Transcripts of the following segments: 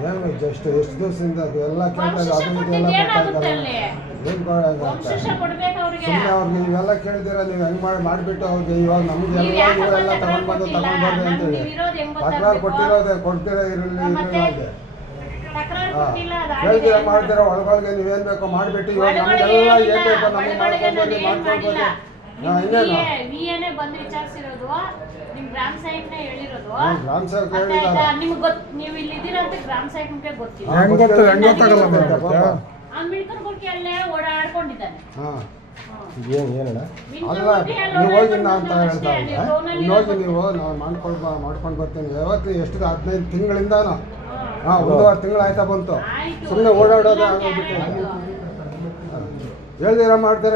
ಏನು ಎಷ್ಟು ದಿವಸದಿಂದ ಎಲ್ಲ ಕೇಳ್ತಾರೆ ಸುಮ್ಮನೆ ಅವ್ರಿಗೆ ನೀವೆಲ್ಲ ಕೇಳಿದಿರ ನೀವು ಹೆಂಗೆ ಮಾಡಿಬಿಟ್ಟು ಅವ್ರಿಗೆ ಇವಾಗ ನಮ್ಗೆ ಇವರೆಲ್ಲ ತಗೊಂಡ್ಬಂದು ತಗೊಂಡ್ಬರ್ರಿ ಅಂತೇಳಿ ತಕರಾರು ಕೊಡ್ತೀರಾ ಇರಲಿ ಅವ್ರಿಗೆ ಕೇಳ್ತೀರ ಮಾಡ್ತೀರ ಒಳಗೊಳಗೆ ನೀವೇನು ಬೇಕೋ ಮಾಡಿಬಿಟ್ಟು ಇವಾಗ ನಮಗೆಲ್ಲ ಏನು ಬೇಕೋ ನಮಗೆ ಮಾಡ್ಕೊಳ್ಬೋದು ಗ್ರಾಮ ಸೇವಕನೇ ಹೇಳಿರೋದು ಗ್ರಾಮ ಸೇವಕ ಹೇಳಿದಾರೆ ನೀವು ಇಲ್ಲಿ ಇದ್ದೀರಾ ಅಂತ ಗ್ರಾಮ ಸೇವಕನಿಗೆ ಗೊತ್ತಿಲ್ಲ ಅಲ್ಲೇ ಓಡಾಡ್ಕೊಂಡಿದ್ದಾನೆ ಏನಣ್ಣ ಅಲ್ಲ ನೀವು ಹೋಗಿ ಅಂತ ಹೇಳ್ತಾ ಹೋಗಿ ನೀವು ನಾವು ಮಾಡ್ಕೊಂಡು ಬರ್ತೀನಿ ಯಾವತ್ತು ಎಷ್ಟು 15 ತಿಂಗಳಿಂದಾನು ಒಂದೂವರೆ ತಿಂಗಳು ಆಯ್ತಾ ಬಂತು ಸುಮ್ಮನೆ ಓಡಾಡೋದು ಆಗೋಗ್ಬಿಟ್ಟು ಹೇಳ್ದಿರ ಮಾಡ್ತೀರ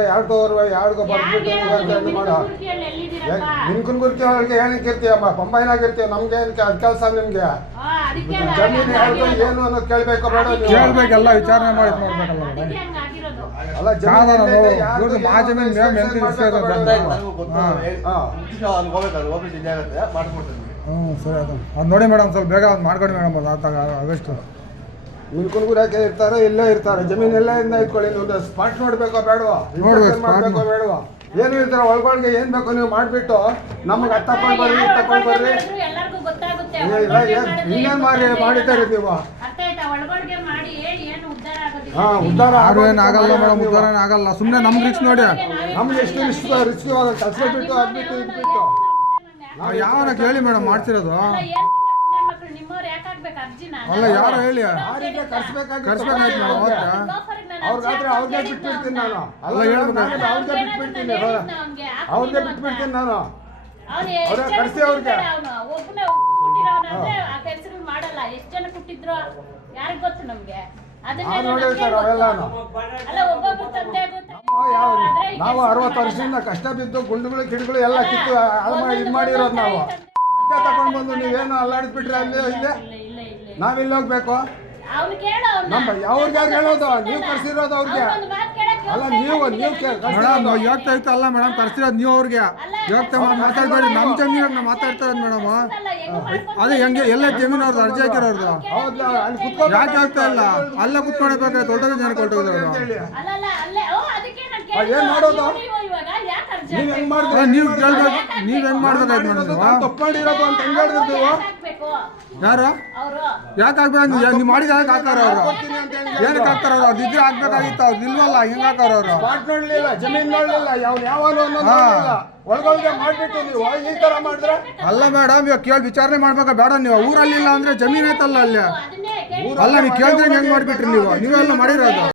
ಯಾರಿಗೋ ಬರ್ಬಿಟ್ಟು ಮಾಡೋ ನಿನ್ಕುನ್ಗುರ್ಕಿ ಅವ್ರಿಗೆ ಏನಕ್ಕೆ ಇರ್ತೀಯಮ್ಮ ಬೊಂಬೈನಾಗಿರ್ತೀಯ ನಮ್ಗೆ ಏನಕ್ಕೆ ಅದು ಕೆಲಸ ನಿಮ್ಗೆ ಜಮೀನು ಯಾರ್ದು ಏನು ಅನ್ನೋದು ಕೇಳಬೇಕು ಬೇಡ ಕೇಳಬೇಕೆಲ್ಲ ವಿಚಾರಣೆ ಮಾಡಿ ನೋಡ್ಬೇಕಲ್ಲ ಅಲ್ಲ ಸರಿ ಅದು ನೋಡಿ ಮೇಡಮ್ ಸ್ವಲ್ಪ ಬೇಗ ಅದು ಮಾಡ್ಕೊಡಿ ಮೇಡಮ್ ಅದು ಆಗಷ್ಟು ನಿನ್ಕುನ್ಗುರಾಕೆ ಇರ್ತಾರೋ ಇಲ್ಲೇ ಇರ್ತಾರೆ ಜಮೀನು ಎಲ್ಲ ಇಟ್ಕೊಳ್ಳಿ ಒಂದು ಸ್ಪಾಟ್ ನೋಡ್ಬೇಕೋ ಬೇಡವಾ ಮಾಡ್ಬೇಕೋ ಬೇಡವಾ ಏನು ಇರ್ತಾರ ಒಳಗೊಳಗೆ ಏನ್ ಬೇಕು ನೀವು ಮಾಡ್ಬಿಟ್ಟು ನಮಗೆ ಅದು ತಕೊಂಡ್ ಬರ್ರಿ ಇನ್ನೇನ್ ಮಾಡಿದ್ದಾರೆ ನೀವು ಉದ್ಧಾರ ಆಗಲ್ಲ ಮೇಡಮ್ ಉದ್ಧಾರ ಆಗಲ್ಲ ಸುಮ್ಮನೆ ನಮ್ಗೆ ರಿಸ್ಕ್ ನೋಡಿ ನಮ್ಗೆ ಎಷ್ಟು ರಿಸ್ಕ್ ಕೆಲಸ ಬಿಟ್ಟು ಅದ್ಬಿಟ್ಟು ಇದ್ಬಿಟ್ಟು ಯಾವನ ಕೇಳಿ ಮೇಡಮ್ ಮಾಡ್ತಿರೋದು ಅಲ್ಲ ಯಾರು ಹೇಳಿ ಕರ್ಸ್ಬೇಕಾಯ್ತು ಮೇಡಮ್ ಅವ್ರಿಗಾದ್ರೆ ಅವ್ರಿಗೆ ಬಿಟ್ಬಿಡ್ತೀನಿ ನಾನು ಅಲ್ಲ ಹೇಳ್ಬೇಕು ಅವ್ರಿಗೆ ಬಿಟ್ಬಿಡ್ತೀನಿ ನಾನು ಅವ್ರ ಕರ್ಸಿ ಅವ್ರಿಗೆ ಮಾಡಲ್ಲ ಎಷ್ಟು ಜನ ಕೊಟ್ಟಿದ್ರು ಯಾರಿಗ್ ಗೊತ್ತು ನಮ್ಗೆ ನಾವು 60 ವರ್ಷದಿಂದ ಕಷ್ಟ ಬಿದ್ದು ಗುಂಡುಗಳು ಗಿಡಗಳು ಎಲ್ಲ ಕಿತ್ತು ಇದು ಮಾಡಿರೋದು ನಾವು ತಗೊಂಡ್ ಬಂದು ನೀವೇನು ಅಲ್ಲಾಡಿಸ್ಬಿಟ್ರೆ ಅಲ್ಲಿ ಇದೆ ನಾವಿಲ್ಲಿ ಹೋಗ್ಬೇಕು ಅವ್ರಿಗೆ ಹೇಳೋದು ನೀವು ಕರ್ಸಿರೋದು ಅವ್ರಿಗೆ ಅಲ್ಲ ನೀವು ಮೇಡಮ್ ಯೋಗ್ತಾ ಇತ್ತು ಅಲ್ಲ ಮೇಡಮ್ ಕರ್ಸಿರೋದು ನೀವು ಅವ್ರಿಗೆ ಯೋಗ್ತಾ ಮಾತಾಡ್ಬೇಡಿ ನಮ್ಮ ಜಮೀನಾಗ ನಾವು ಮಾತಾಡ್ತಾ ಇರೋದು ಮೇಡಮ್ ಅದೇ ಹೆಂಗೆ ಎಲ್ಲ ಜಮೀನು ಅವ್ರದ್ದು ಅರ್ಜಿ ಹಾಕಿರೋದು ಯಾಕೆ ಆಗ್ತಾ ಇಲ್ಲ ಅಲ್ಲೇ ಕುತ್ಕೊಳ್ಬೇಕಾದ್ರೆ ದೊಡ್ಡ ಜನ ಕೊಟ್ಟೋದ್ರು ಏನ್ ಮಾಡೋದು ನೀವ್ ಹೆಂಗ್ ಮಾಡಿದ್ರೆ ನೀವು ಕೇಳ್ಬೇಕು ನೀವ್ ಹೆಂಗ್ ಮಾಡ್ಬೇಕಾಯ್ತು ಮೇಡಮ್ ತಪ್ಪು ಮಾಡಿರೋದು ಅಂತ ಹೆಂಗ್ ಹೇಳಿದ್ರು ಯಾರು ಯಾಕೆ ಆಗ್ಬೇಕು ನೀವು ಮಾಡಿದ ಯಾಕೆ ಹಾಕಾರ ಅವರು ಏನಕ್ಕೆ ಹಾಕ್ತಾರ ಅವ್ರು ಅದಿದ್ರೆ ಹಾಕ್ಬೇಕಾಗಿತ್ತು ಅವ್ರು ಇಲ್ವಲ್ಲ ಹೆಂಗ್ ಹಾಕಾರ ಅವರು ಸ್ಪಾಟ್ ನೋಡ್ಲಿಲ್ಲ ಜಮೀನ್ ನೋಡ್ಲಿಲ್ಲ ಯಾವನು ಒಳಗೊಳಗೆ ಮಾಡ್ಬಿಟ್ಟು ನೀವು ಈ ತರ ಮಾಡಿದ್ರೆ ಅಲ್ಲ ಮೇಡಮ್ ಇವಾಗ ಕೇಳಿ ವಿಚಾರಣೆ ಮಾಡ್ಬೇಕಾ ಬೇಡ ನೀವು ಊರಲ್ಲಿ ಇಲ್ಲ ಅಂದ್ರೆ ಜಮೀನ್ ಐತಲ್ಲ ಅಲ್ಲಿ ಅಲ್ಲ ನೀವು ಕೇಳಿದ್ರೆ ಹೆಂಗ್ ಮಾಡ್ಬಿಟ್ರಿ ನೀವೆಲ್ಲ ಮಾಡಿರೋದು